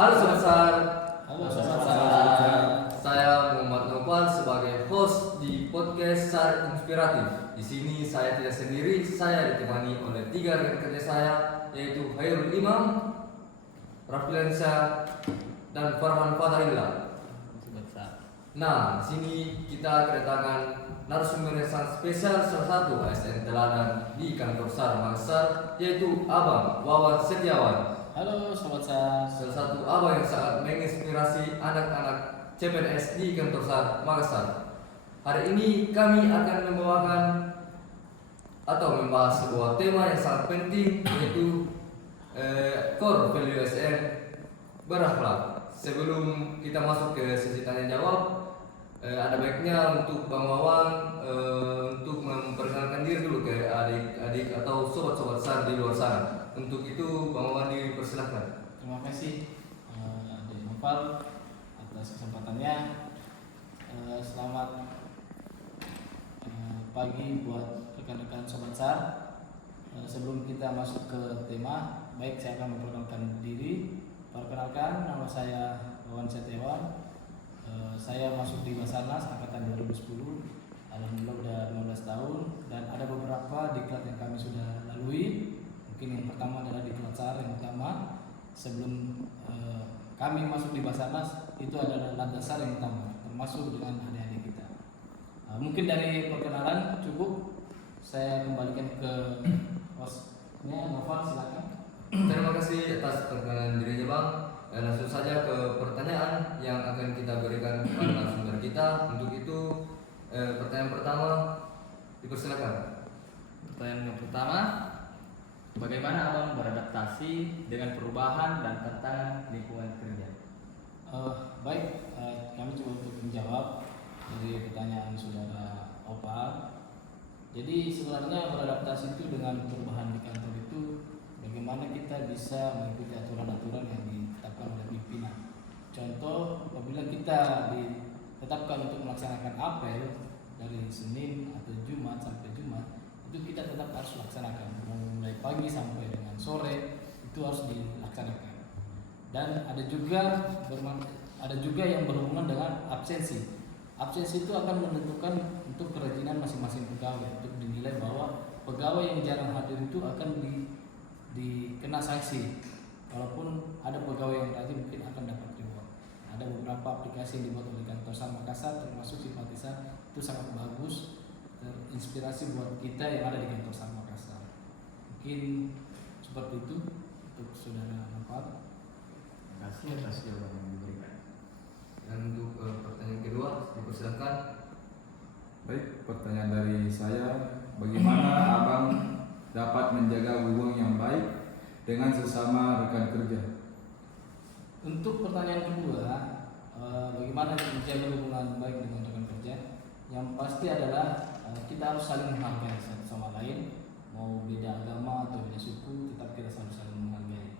Halo Sobat Sar, Halo Sobat Sar. saya Muhammad Nopal sebagai host di podcast Sar Inspiratif. Di sini saya tidak sendiri, saya ditemani oleh 3 rekan kerja saya, yaitu Hairul Imam, Raffilansyah, dan Farhan Fatahillah. Sobat Sar. Nah, di sini kita kedatangan narasumber yang sangat spesial, salah satu ASN teladan di kantor SAR Makassar, yaitu Abang Wawan Setiawan. Halo Sobat Sar. Salah satu abang yang sangat menginspirasi anak-anak CPNS di kantor SAR Makassar. Hari ini kami akan membawakan atau membahas sebuah tema yang sangat penting, yaitu core value ASN berakhlak. Sebelum kita masuk ke sesi tanya jawab, ada baiknya untuk Bang Wawan untuk memperkenalkan diri dulu ke adik-adik atau sobat-sobat SAR di luar sana. Untuk itu Bang Wawan dipersilahkan. Terima kasih Adik Nopal atas kesempatannya. Selamat pagi buat rekan-rekan Sobat Sar. Sebelum kita masuk ke tema, baik saya akan memperkenalkan diri. Perkenalkan, nama saya Wawan Setiawan. Saya masuk di Basarnas angkatan 2010. Alhamdulillah udah 15 tahun dan ada beberapa diklat yang kami sudah lalui. Mungkin yang pertama adalah diklat SAR yang utama. Sebelum kami masuk di Basarnas, itu adalah landas SAR yang utama, termasuk dengan adik-adik kita. Mungkin dari perkenalan cukup. Saya kembalikan ke hostnya, Noval, silakan. Terima kasih atas perkenalan dirinya Bang. Langsung saja ke pertanyaan yang akan kita berikan kepada narasumber kita. Untuk itu pertanyaan pertama dipersilakan. Pertanyaan yang pertama, bagaimana Abang beradaptasi dengan perubahan dan tantangan lingkungan kerja? Baik, kami coba untuk menjawab dari pertanyaan saudara Opal. Jadi sebenarnya beradaptasi itu dengan perubahan di kantor itu bagaimana kita bisa mengikuti aturan-aturan yang ditetapkan oleh pimpinan. Contoh, apabila kita ditetapkan untuk melaksanakan apel dari Senin atau Jumat sampai Jumat, itu kita tetap harus laksanakan mulai pagi sampai dengan sore, itu harus dilaksanakan. Dan ada juga yang berhubungan dengan absensi. Absensi itu akan menentukan untuk kerajinan masing-masing pegawai, untuk dinilai bahwa pegawai yang jarang hadir itu akan dikena sanksi. Walaupun ada pegawai yang rajin mungkin akan dapat reward. Ada beberapa aplikasi yang dibuat oleh kantor SAR Makassar termasuk Simpatisan, itu sangat bagus, terinspirasi buat kita yang ada di kantor SAR Makassar. Mungkin seperti itu untuk saudara Nopal. Terima kasih atas jawaban yang diberikan. Dan untuk pertanyaan kedua dipersilakan. Baik, pertanyaan dari saya, bagaimana Abang dapat menjaga hubungan yang baik dengan sesama rekan kerja? Untuk pertanyaan kedua, bagaimana menjaga hubungan baik dengan rekan kerja? Yang pasti adalah kita harus saling menghargai satu sama lain. Mau beda agama atau beda suku, tetap kita selalu saling menghargai.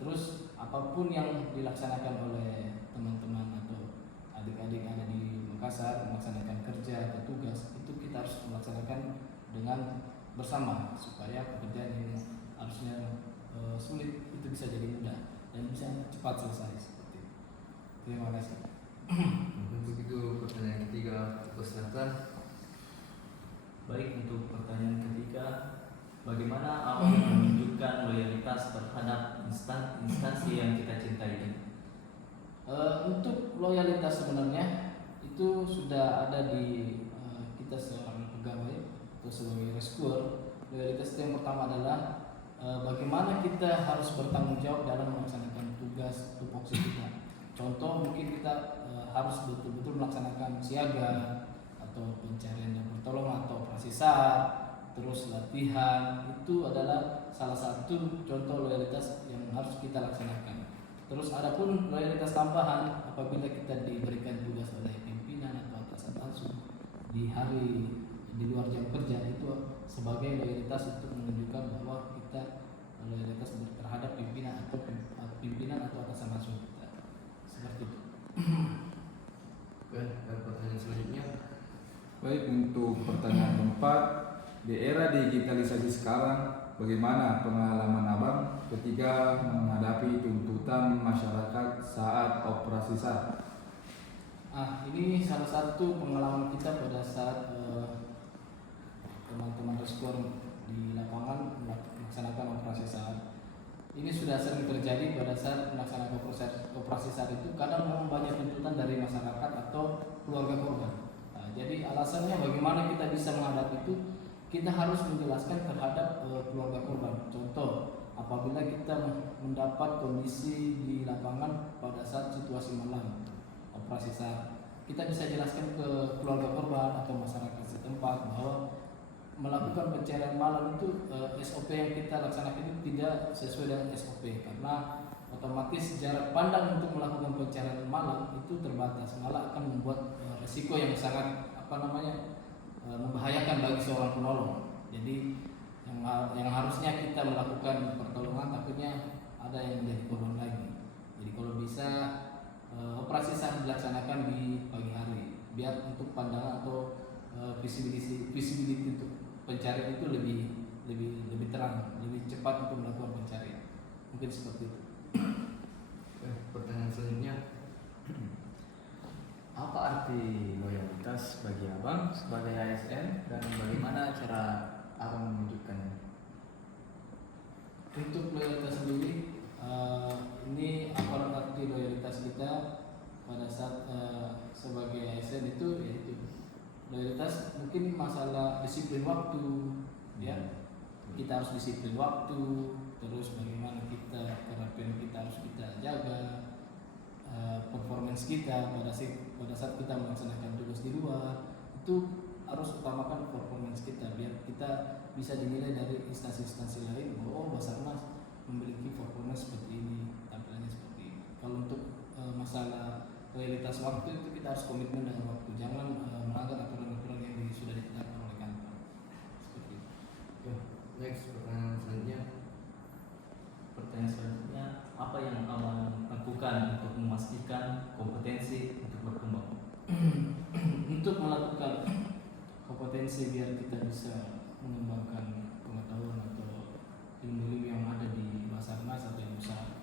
Terus apapun yang dilaksanakan oleh teman-teman atau adik-adik yang ada di Makassar, melaksanakan kerja atau tugas, itu kita harus melaksanakan dengan bersama supaya pekerjaan yang harusnya sulit itu bisa jadi mudah dan bisa cepat selesai seperti itu. Terima kasih. Untuk itu pertanyaan ketiga dipersilakan. Baik, untuk pertanyaan ketiga, bagaimana Abang menunjukkan loyalitas terhadap instansi yang kita cintai ini? Untuk loyalitas sebenarnya itu sudah ada di kita seorang pegawai atau sebagai rescuer. Loyalitas itu yang pertama adalah bagaimana kita harus bertanggung jawab dalam melaksanakan tugas tupoksi kita. Contoh, mungkin kita harus betul-betul melaksanakan siaga atau pencarian dan pertolongan atau operasi SAR, terus latihan. Itu adalah salah satu contoh loyalitas yang harus kita laksanakan. Terus adapun loyalitas tambahan apabila kita diberikan tugas oleh pimpinan atau atasan langsung di hari di luar jam kerja, itu sebagai loyalitas untuk menunjukkan bahwa kita loyalitas terhadap pimpinan atau atasan langsung kita. Seperti itu. Oke, pertanyaan selanjutnya. Baik, untuk pertanyaan keempat, di era digitalisasi sekarang, bagaimana pengalaman Abang ketika menghadapi tuntutan tuntutan masyarakat saat operasi SAR? Ini salah satu pengalaman kita pada saat teman-teman respon di lapangan melaksanakan operasi SAR. Ini sudah sering terjadi pada saat melaksanakan operasi SAR itu, kadang memang banyak tuntutan dari masyarakat atau keluarga korban. Jadi alasannya bagaimana kita bisa menghadapi itu, kita harus menjelaskan terhadap keluarga korban. Contoh, apabila kita mendapat kondisi di lapangan pada saat situasi malam operasi SAR, kita bisa jelaskan ke keluarga korban atau masyarakat setempat bahwa melakukan pencarian malam itu SOP yang kita laksanakan itu tidak sesuai dengan SOP, karena otomatis jarak pandang untuk melakukan pencarian malam itu terbatas, malah akan membuat resiko yang sangat membahayakan bagi seorang penolong. Jadi yang harusnya kita melakukan pertolongan, takutnya ada yang menjadi korban lagi. Jadi kalau bisa operasi SAR dilaksanakan di pagi hari, biar untuk pandangan atau visibility untuk pencarian itu lebih terang, lebih cepat untuk melakukan pencarian. Mungkin seperti itu. Pertanyaan selanjutnya, Apa arti loyalitas bagi abang sebagai ASN dan bagaimana cara abang menunjukkannya? Untuk loyalitas sendiri, ini apa arti loyalitas kita pada saat sebagai ASN itu, yaitu loyalitas mungkin masalah disiplin waktu, ya. Kita harus disiplin waktu, terus bagaimana kerapian kita harus kita jaga, performance kita pada saat kita melaksanakan tugas di luar itu harus utamakan performance kita, biar kita bisa dinilai dari instansi-instansi lain bahwa Basarnas memiliki performance seperti ini, tampilannya seperti ini. Kalau untuk masalah loyalitas waktu itu kita harus komitmen dengan waktu, jangan melanggar aturan-aturan yang sudah ditetapkan oleh kantor. Seperti itu. next pertanyaan selanjutnya, Pertanyaan selanjutnya, apa yang abang lakukan untuk memastikan kompetensi untuk berkembang? Untuk melakukan kompetensi biar kita bisa mengembangkan pengetahuan atau ilmu-ilmu yang ada di Basarnas atau yang usaha.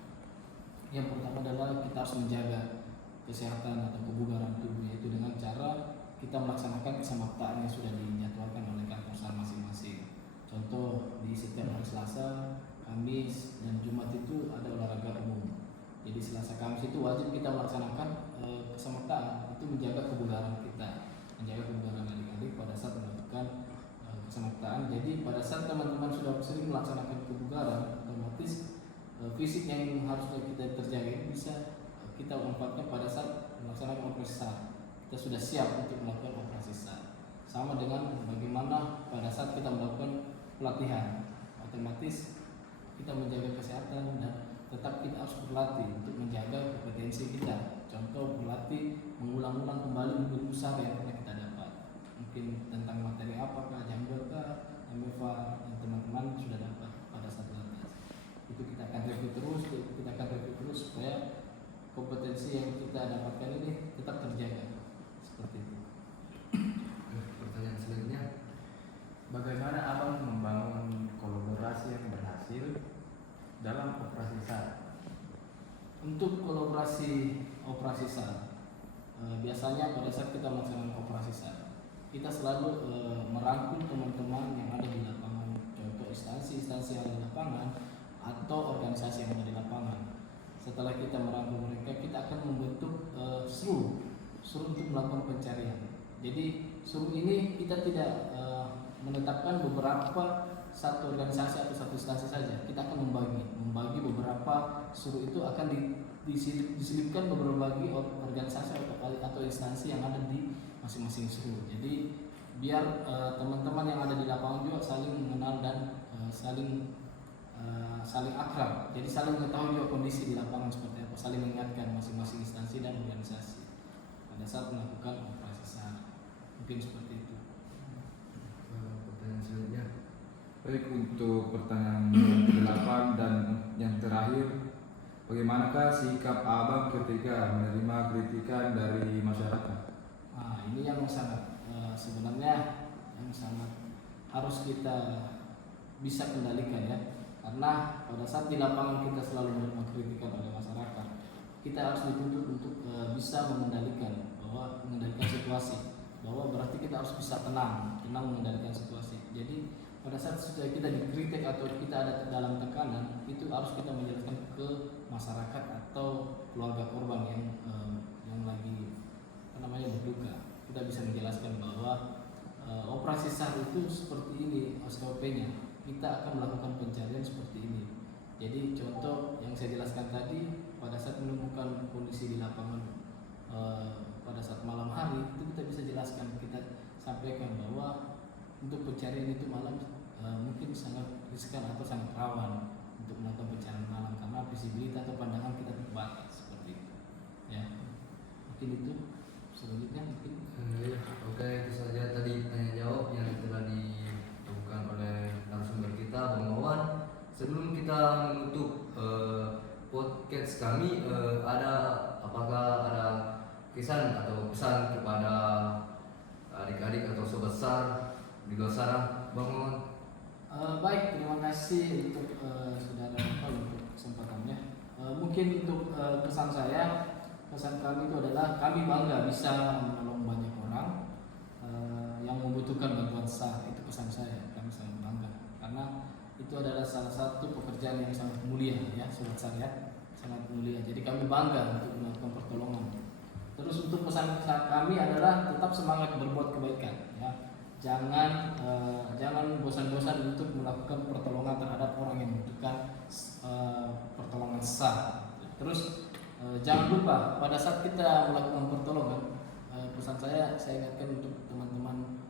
Yang pertama adalah kita harus menjaga kesehatan atau kebugaran tubuh, yaitu dengan cara kita melaksanakan kesamaptaan yang sudah dijadwalkan oleh kantor SAR masing-masing. Contoh, di setiap hari Selasa, Kamis, dan Jumat itu ada olahraga umum. Jadi Selasa Kamis itu wajib kita melaksanakan kesamaptaan, itu menjaga kebugaran kita, menjaga kebugaran adik-adik pada saat melakukan kesamaptaan. Jadi pada saat teman-teman sudah sering melaksanakan kebugaran, otomatis fisik yang harusnya kita terjaga ini bisa kita manfaatkan pada saat melaksanakan operasi SAR. Kita sudah siap untuk melakukan operasi SAR. Sama dengan bagaimana pada saat kita melakukan pelatihan, otomatis kita menjaga kesehatan dan tetap kita harus berlatih untuk menjaga kompetensi kita. Contoh, berlatih mengulang-ulang kembali ilmu SAR yang pernah kita dapat. Mungkin tentang materi apakah, Jambel kah, MFA yang teman-teman sudah dapat pada saat latihan. Itu kita akan review terus supaya kompetensi yang kita dapatkan ini tetap terjaga. Seperti itu. pertanyaan selanjutnya, Bagaimana abang membangun kolaborasi yang berhasil dalam operasi SAR? Untuk operasi SAR, biasanya pada saat kita melaksanakan operasi SAR, kita selalu merangkul teman-teman yang ada di lapangan. Contoh, instansi-instansi yang ada di lapangan atau organisasi yang ada di lapangan. Setelah kita merangkul mereka, kita akan membentuk SRU untuk melakukan pencarian. Jadi SRU ini kita tidak menetapkan beberapa satu organisasi atau satu instansi saja. Kita akan membagi beberapa SRU itu akan diselipkan beberapa bagi organisasi atau instansi yang ada di masing-masing SRU. Jadi biar teman-teman yang ada di lapangan juga saling mengenal dan saling akrab. Jadi saling mengetahui juga kondisi di lapangan seperti apa, saling mengingatkan masing-masing instansi dan organisasi pada saat melakukan operasi SAR. Mungkin seperti itu. pertanyaan selanjutnya, Baik, untuk pertanyaan yang ke-8 dan yang terakhir, bagaimanakah sikap abang ketika menerima kritikan dari masyarakat? Nah, ini yang sangat sebenarnya yang sangat harus kita bisa kendalikan, ya. Karena pada saat di lapangan kita selalu menerima kritikan oleh masyarakat, kita harus dituntut untuk bisa mengendalikan situasi, bahwa berarti kita harus bisa tenang mengendalikan situasi. Jadi pada saat sudah kita dikritik atau kita ada dalam tekanan, itu harus kita menjelaskan ke masyarakat atau keluarga korban yang lagi berduka. Kita bisa menjelaskan bahwa operasi SAR itu seperti ini SOP-nya. Kita akan melakukan pencarian seperti ini. Jadi contoh yang saya jelaskan tadi, pada saat menemukan kondisi di lapangan pada saat malam hari, itu kita bisa jelaskan, kita sampaikan bahwa untuk pencarian itu malam mungkin sangat riskan atau sangat rawan untuk melakukan pencarian malam karena visibilitas atau pandangan kita terbatas seperti itu. Ya, mungkin itu. Selanjutnya mungkin. Oke, itu saja tadi tanya jawab yang telah dilakukan oleh narasumber kita, Bang Wawan. Sebelum kita menutup podcast kami, apakah ada kesan atau pesan kepada adik-adik atau sobat SAR di luar sana, Bang Wawan? Baik, terima kasih untuk saudara Novel untuk kesempatannya. Mungkin untuk pesan kami itu adalah kami bangga bisa menolong banyak orang yang membutuhkan bantuan SAR. Itu pesan saya, kami sangat bangga karena itu adalah salah satu pekerjaan yang sangat mulia ya, sobat SAR ya, sangat mulia. Jadi kami bangga untuk melakukan pertolongan. Terus untuk pesan kami adalah tetap semangat berbuat kebaikan ya. Jangan bosan-bosan untuk melakukan pertolongan terhadap orang yang membutuhkan pertolongan SAR. Terus jangan lupa pada saat kita melakukan pertolongan, pesan saya ingatkan untuk teman-teman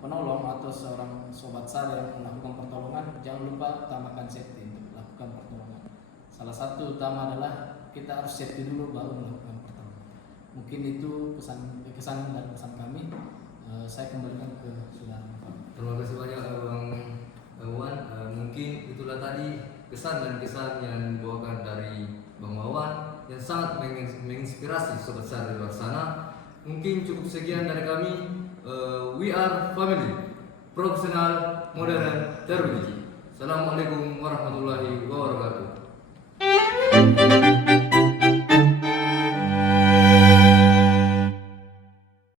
penolong atau seorang sobat SAR yang melakukan pertolongan, jangan lupa utamakan safety untuk melakukan pertolongan. Salah satu utama adalah kita harus safety dulu baru melakukan pertolongan. Mungkin itu kesan dan pesan kami. Saya kembalikan ke saudara. Terima kasih banyak Bang Wawan. Mungkin itulah tadi kesan yang dibawakan dari Bang Wawan yang sangat menginspirasi sobat SAR di luar sana. Mungkin cukup sekian dari kami. We are family, profesional, modern, terwiji. Assalamualaikum warahmatullahi wabarakatuh.